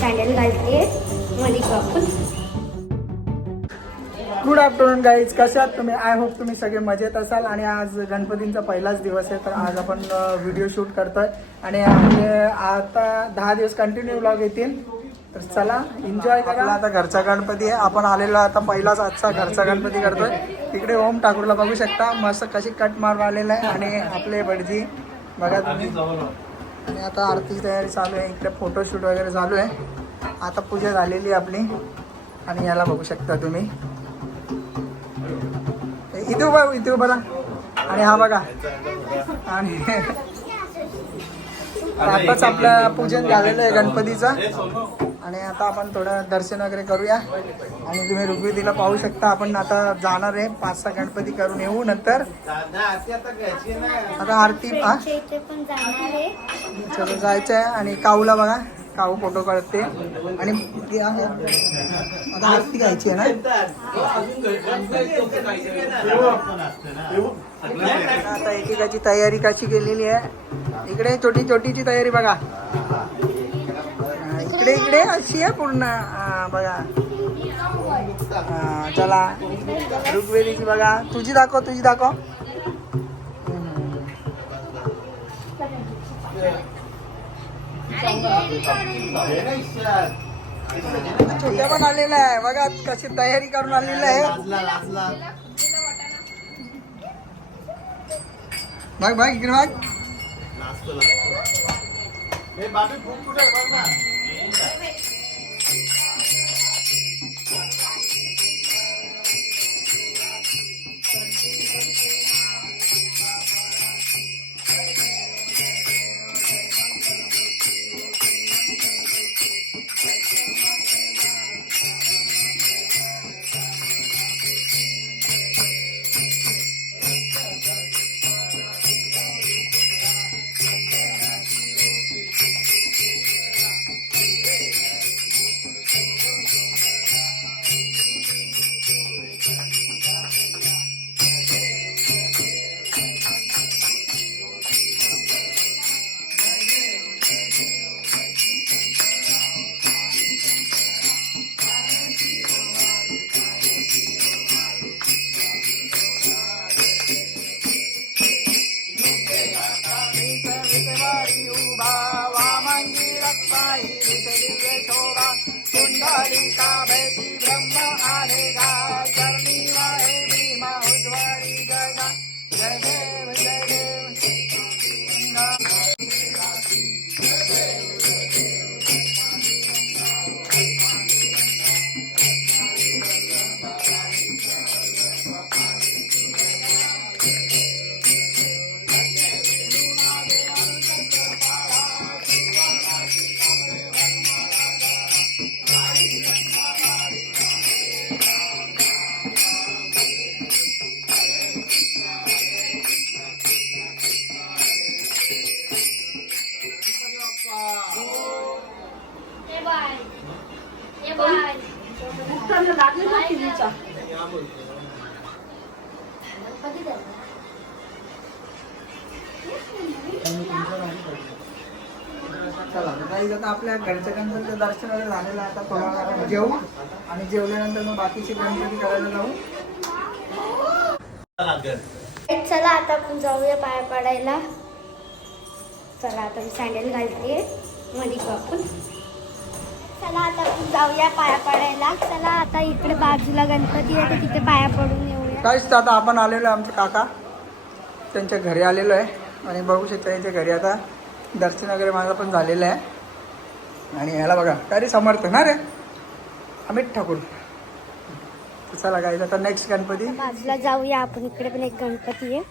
Sandal घालते मध्ये कापून. गुड आफ्टरनून गाईज, कसे आहात तुम्ही? आय होप तुम्ही सगळे मजेत असाल. आणि आज गणपतींचा पहिलाच दिवस आहे, तर आज आपण व्हिडिओ शूट करतोय आणि आता 10 दिवस कंटिन्यू व्लॉग येतील. तर चला एन्जॉय करा. आता घरचा गणपती आहे, आपण आलेलो आता पहिलाच आजचा घरचा गणपती करतोय. तिकडे ओम ठाकूरला बघू शकता, मस्त कशी कट मारून आलेला आहे. आणि आपले भटजी बघा तुम्ही. आणि आता आरतीची तयारी चालू आहे, इकडे फोटोशूट वगैरे चालू आहे. आता पूजा झालेली आहे आपली. आणि याला बघू शकता तुम्ही, इथे उभा राहा. आणि हा बघा, आणि आताच आपलं पूजन झालेलं आहे गणपतीचं. आणि आता आपण थोडं दर्शन वगैरे करूया. आणि तुम्ही ऋग्वेदीला पाहू शकता, आपण आता जाणार आहे 5-6 गणपती करून येऊ. नंतर आता आरती चलो जायचं आहे. आणि काऊला बघा, काऊ फोटो काढते. आणि आता आरती घ्यायची आहे ना. आता एकेकाची तयारी कशी केलेली आहे. इकडे छोटीची तयारी बघा, इकडे अशी आहे पूर्ण. बघा, चला ऋग्वेदीची बघा. तुझी दाखव. छोट्या पण आलेला आहे बघा, कशी तयारी करून आलेला आहे. बघ इकडे बघ. चला आता आपल्या घरच्या गणपतीचं दर्शन वगैरे झालेलं आहे. आता थोडा वेळ जेवू आणि जेवल्यानंतर मग बाकीचे गणपती करायला जाऊ. चला आता आपण जाऊया पाया पडायला. चला आता मी सँडल घालते मध्ये कापून. चला आता आपण जाऊया पाया पडायला. चला आता इकडे बाजूला गणपती आहे, तर तिथे पाया पडून येऊया. काहीच आता आपण आलेलो आहे, आमचे काका त्यांच्या घरी आलेलो आहे. आणि बघू शकता त्यांच्या घरी आता दर्शन वगैरे माझं पण झालेलं आहे. आणि याला बघा, तरी समर्थ ना रे अमित ठाकूर. चला काय आता नेक्स्ट गणपती बाजूला जाऊया आपण. इकडे पण एक गणपती आहे.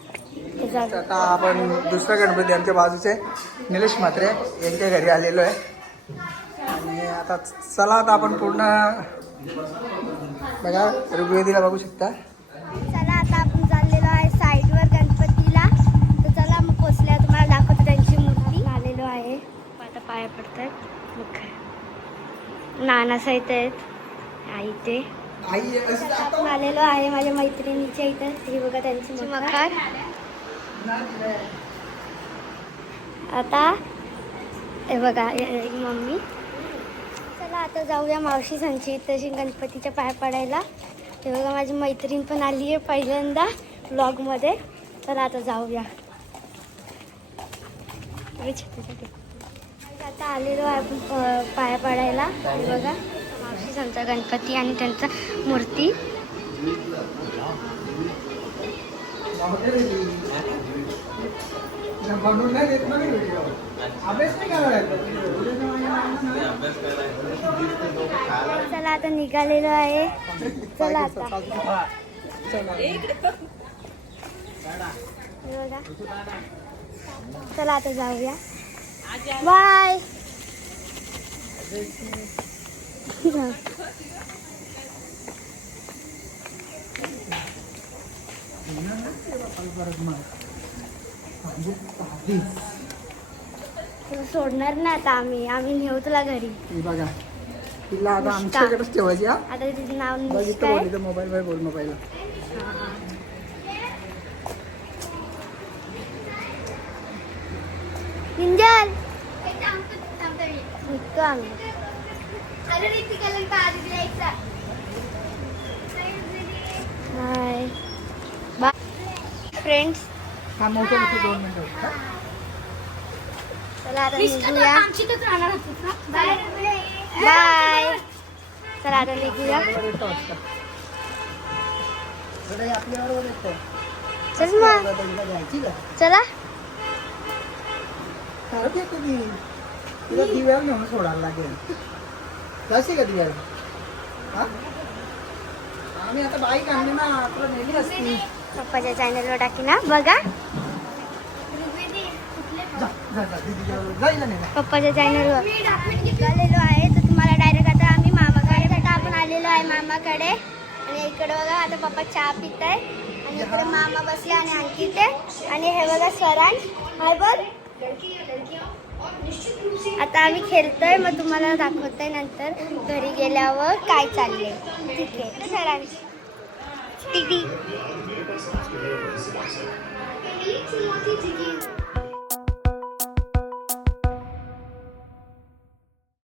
आता आपण दुसरा गणपती आमच्या बाजूचे निलेश म्हात्रे यांच्या घरी आलेलो आहे. आणि आता चला आता आपण पूर्ण बघा ऋग्वेदीला बघू शकता. चला आता आपण चाललेलो आहे साईडवर गणपतीला. तर चला मग पोचल्या तुम्हाला दाखवतो त्यांची मूर्ती. आलेलो आहे, आता पाया पडतात. नाना सहित आहेत, आई ते आपण आलेलो आहे माझ्या मैत्रिणीच्या इथं. ही बघा त्यांची मकार. आता हे बघा मम्मी. चला आता जाऊया मावशी सांची तशी गणपतीच्या पाया पडायला. हे बघा माझी मैत्रीण पण आली आहे पहिल्यांदा व्लॉगमध्ये. चला आता जाऊया. आता आलेलो आहे आपण पाया पडायला. हे बघा मावशी सांचा गणपती आणि त्यांचा मूर्ती. बनवून नाही देत ना मी व्हिडिओ. अभ्यास नाही करायला. चला आता निघालेलो आहे. चला आता हे बघा. चला आता जाऊया. बाय. तुला सोडणार ना आता आम्ही नेऊ तुला घरी. बघा तिला आता आमच्याकडेच ठेवायची. हा आता तिचं नाव निष्ठा बघितलं आहे. बोलली मोबाईल वर बोल मोबाईल. किंजल निघतो आम्ही. Hi bye friends. हा मोठं 2 मिनिटं. चला आता निघूया. बाय. चला आता निघूया. चल मग चला. तुला दिव्याला नेऊन सोडायला लागेल. जायची का दिव्याला? हा आम्ही आता बाईक आणली ना तुला नेली असती. पप्पाच्या चॅनलवर टाकी ना बघा. पप्पाच्या चॅनलवर निघालेलो आहे. तर तुम्हाला डायरेक्ट आता आम्ही मामाकडे आता आपण आलेलो आहे मामाकडे. आणि इकडे बघा आता पप्पा चहा पित आहे आणि इकडे मामा बसले आणि अंकित आहे आणि हे बघा स्वरांश. हाय बोल. आता आम्ही खेळतोय मग तुम्हाला दाखवतोय नंतर घरी गेल्यावर काय चाललंय. ठीक आहे स्वरांश. टीटी